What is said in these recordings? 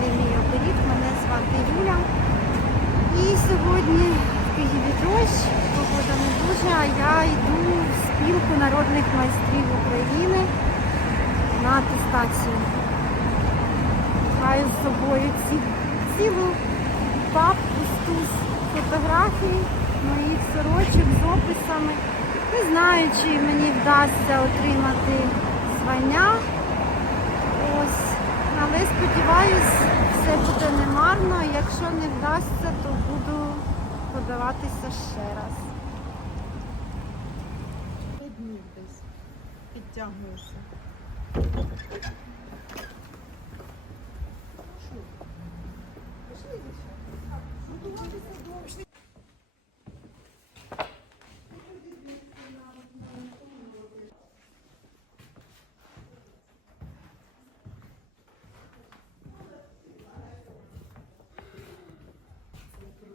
каналі Мій. Мене звати Юля. І сьогодні в Києві дощ, погода не дуже, а я йду в спілку народних майстрів України на атестацію. Маю з собою ці, цілу папку з фотографій моїх сорочок з описами. Не знаю, чи мені вдасться отримати звання. Ось, але сподіваюсь, все буде немарно. Якщо не вдасться, то буду подаватися ще раз. днів десь підтягуєшся.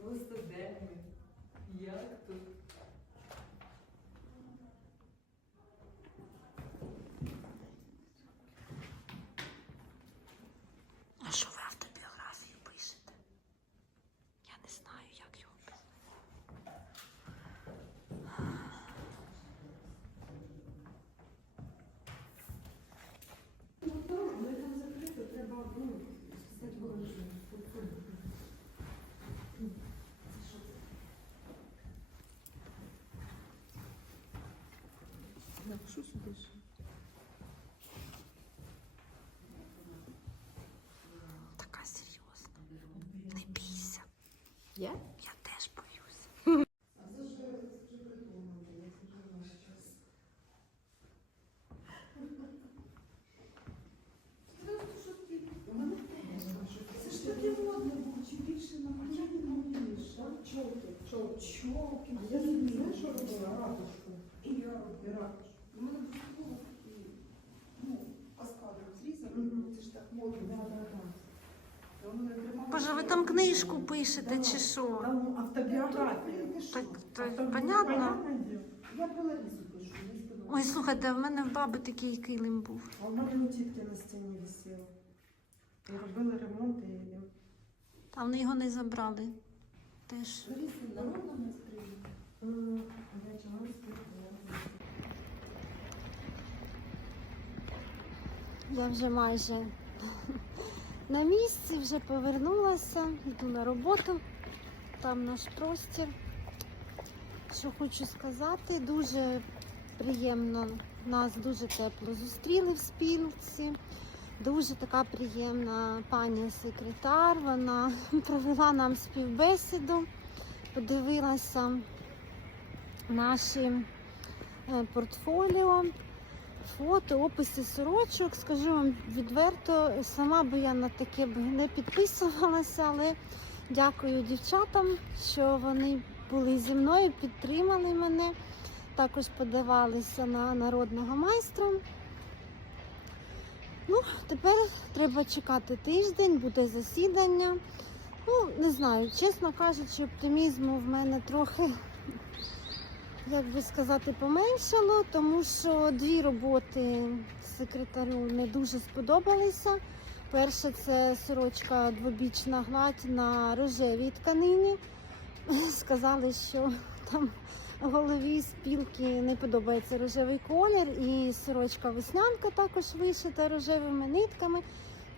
Просто де ми? Як тут? А що ви автобіографію пишете? Я не знаю, як його Напишу сюди така серйозна. Не бійся. Я? Я теж боюсь. Це ж таке модно було, чи більше на я не вмієш, а? Чоки, чоки, чоки. А я собі, знаєш, що робила? Ратушку. І я робила ратушку. У мене було такі, ну, каскадом зрізано, це ж так модно. Да, да, да. Та воно не тримало. Боже, ви там книжку пишете чи що? Там автобіографія. Так, то понятно. діло. Я про Ларису пишу, не сподобалося. Ой, слухайте, в мене в баби такий килим був. А в мене у тітки на стіні висіло. І робили ремонт і. Та вони його не забрали. Теж. Лариса народна майстриня. М, я чого не. Я вже майже на місці, вже повернулася, йду на роботу. Там наш простір. Що хочу сказати, дуже приємно, нас дуже тепло зустріли в спілці. Дуже така приємна пані секретар. Вона провела нам співбесіду, подивилася наші е, портфоліо фото, описи сорочок. Скажу вам відверто, сама би я на таке б не підписувалася, але дякую дівчатам, що вони були зі мною, підтримали мене. Також подавалися на народного майстра. Ну, тепер треба чекати тиждень, буде засідання. Ну, не знаю, чесно кажучи, оптимізму в мене трохи як би сказати, поменшало, тому що дві роботи секретарю не дуже сподобалися. Перше це сорочка двобічна гладь на рожевій тканині. Сказали, що там голові спілки не подобається рожевий колір, і сорочка веснянка також вишита рожевими нитками.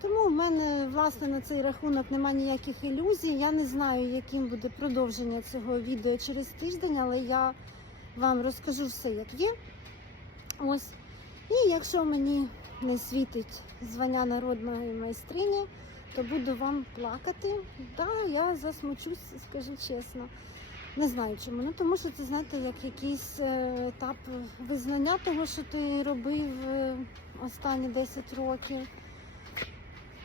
Тому в мене власне на цей рахунок немає ніяких ілюзій. Я не знаю, яким буде продовження цього відео через тиждень, але я вам розкажу все, як є. Ось. І якщо мені не світить звання народної майстрині, то буду вам плакати. Да, я засмучусь, скажу чесно. Не знаю чому. Ну тому що це знаєте, як якийсь е, етап визнання того, що ти робив е, останні 10 років.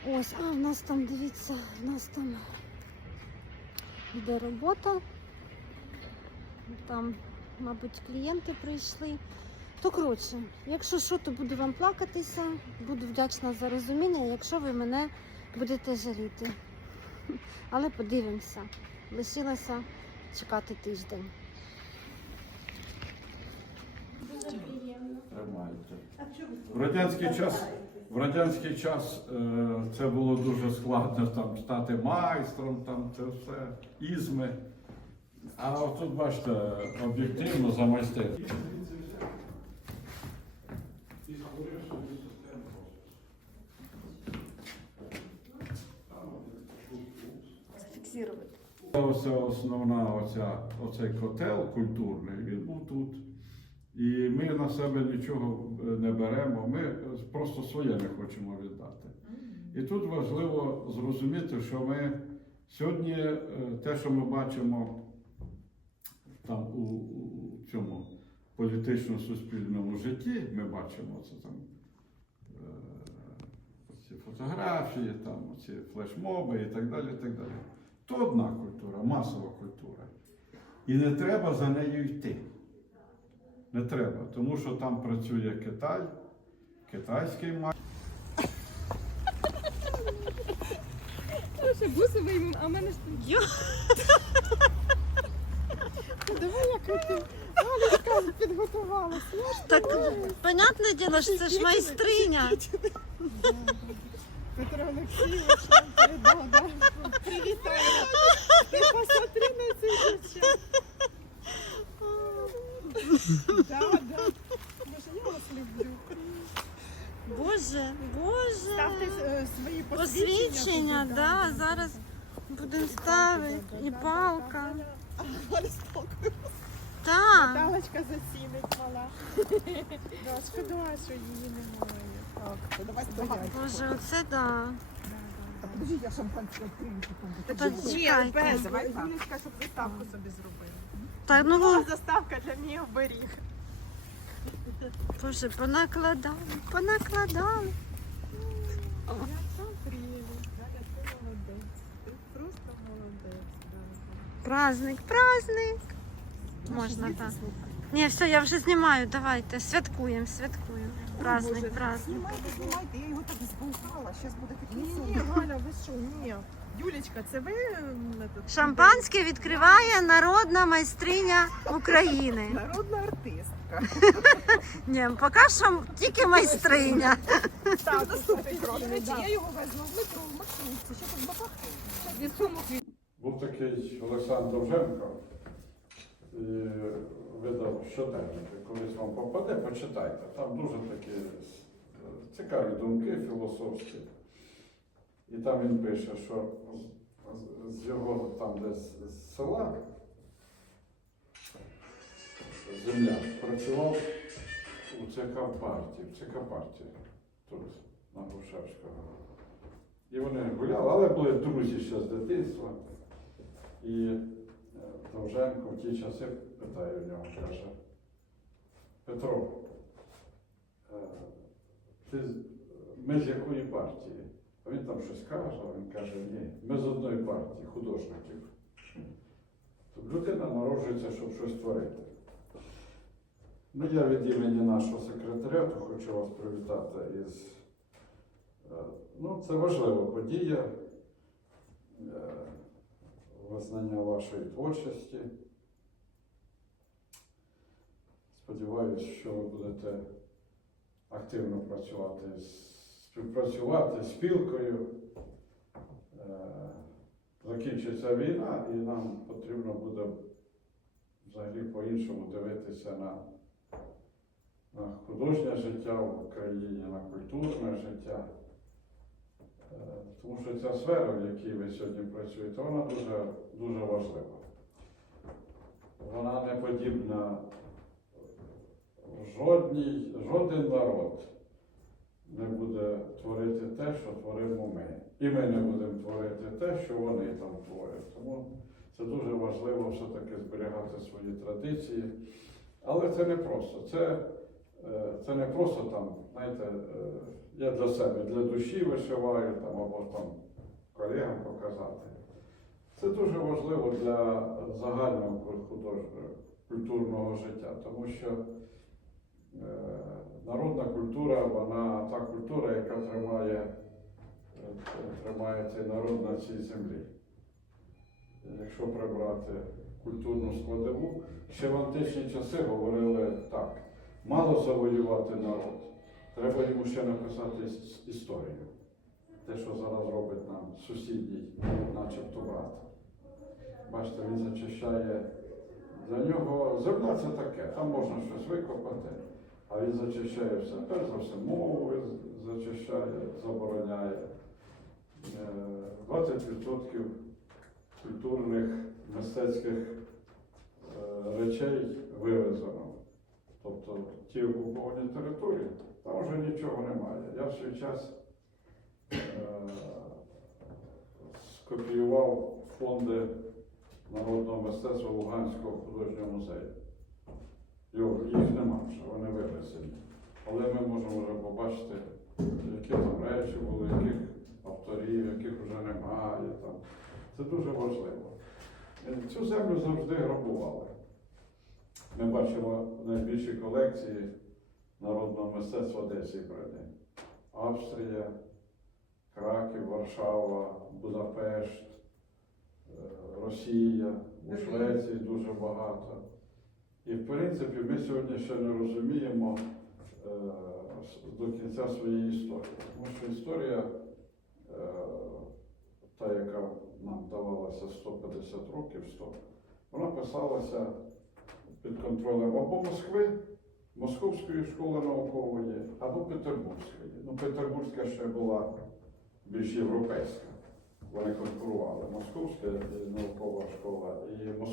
Ось, а в нас там, дивіться, в нас там йде робота. Там мабуть, клієнти прийшли. То коротше, якщо що, то буду вам плакатися, буду вдячна за розуміння, якщо ви мене будете жаліти. Але подивимося. Лишилося чекати тиждень. В радянський час В радянський час е, це було дуже складно там стати майстром, там це все, ізми. А от тут бачите, об'єктивно за майстерність. Ось основна оця, оцей котел культурний, він був тут. І ми на себе нічого е, не беремо, ми просто своє не хочемо віддати. І тут важливо зрозуміти, що ми сьогодні е, те, що ми бачимо там у, у цьому політично-суспільному житті, ми бачимо це там е, ці фотографії, там ці флешмоби і так далі. і так далі. То одна культура, масова культура. І не треба за нею йти. Не треба, тому що там працює Китай, китайський май. Буси а в мене ж Йо. Давай як ти Галечка підготувалася. Так, понятне діло, що це ж майстриня. Петро Олексійович нам передав, да? Привітаю. Ти посмотри на цей дівчат. Да, да. Боже, я вас люблю. Боже, боже. Ставте е, свої посвідчення. Посвідчення, туди, да, зараз будемо ставити. І палка. Галя сталкує. Так. Наталочка зацінить мала. Да, шкода, що її немає. Так, давай стоять. Боже, оце да. Подожди, я шампанське відкрию секунду. Та Ні, чекайте. без, щоб заставку собі зробила. Так, ну Була заставка для мій оберіг. боже, понакладали, понакладали. Я сам прелість. Галя, ти молодець. Ти просто молодець. Праздник, праздник. Можна так. Ні, все, я вже знімаю, давайте. Святкуємо, святкуємо. Праздник, праздник. Знімайте, знімайте, я його так зболтала, зараз буде такий Ні, ні, Галя, ви що, ні. Юлечка, це ви м, этот, Шампанське відкриває народна майстриня України. Народна артистка. Ні, поки що тільки майстриня. Так, я його везла в метро, в Максимівці, ще тут бабахи. Був такий Олександр Довженко видав щоденники. Колись вам попаде, почитайте. Там дуже такі е, цікаві думки філософські. І там він пише, що з- його там десь з села земля працював у ЦК партії, в ЦК партії тут, на Грушевського. І вони гуляли, але були друзі ще з дитинства. І е, Довженко в ті часи питає в нього, каже, Петро, е, ти, ми з якої партії? А він там щось каже, а він каже, ні, ми з одної партії, художників. Тобто людина народжується, щоб щось творити. Ну, я від імені нашого секретаріату хочу вас привітати із. е, Ну, це важлива подія. Визнання вашої творчості. Сподіваюсь, що ви будете активно працювати, співпрацювати з спілкою. Е, Закінчиться війна, і нам потрібно буде взагалі по-іншому дивитися на, на художнє життя в Україні, на культурне життя. Е, Тому що ця сфера, в якій ви сьогодні працюєте, вона дуже, дуже важлива. Вона не подібна жодній, жоден народ не буде творити те, що творимо ми. І ми не будемо творити те, що вони там творять. Тому це дуже важливо все-таки зберігати свої традиції. Але це не просто. Це, це не просто там, знаєте, е, я для себе, для душі вишиваю там, або там колегам показати. Це дуже важливо для загального культурного життя, тому що е, народна культура, вона та культура, яка тримає, е, тримає цей народ на цій землі. Якщо прибрати культурну складову, ще в античні часи говорили так: мало завоювати народ, Треба йому ще написати історію. Те, що зараз робить нам сусідній, начебто брат. Бачите, він зачищає. Для нього земля це таке, там можна щось викопати, а він зачищає все. Перш за все, мову зачищає, забороняє. Е, 20% культурних, мистецьких е, речей вивезено. Тобто ті окуповані території, там вже нічого немає. Я в свій час е, скопіював фонди народного мистецтва Луганського художнього музею. Його- Їх нема вже, вони вивезені. Але ми можемо вже побачити, які там речі були, яких авторів, яких вже немає. Там. Це дуже важливо. Е, Цю землю завжди грабували. Ми бачимо найбільші колекції народного мистецтва де зібрані. Австрія, Краків, Варшава, Будапешт, е, Росія, у Швеції дуже багато. І в принципі ми сьогодні ще не розуміємо е, до кінця своєї історії. Тому що історія, е, та, яка нам давалася 150 років, 100, вона писалася під контролем або Москви, Московської школи наукової, або Петербурзької. Ну, Петербурзька ще була більш європейська. Вони конкурували. Московська е, наукова школа і Московська.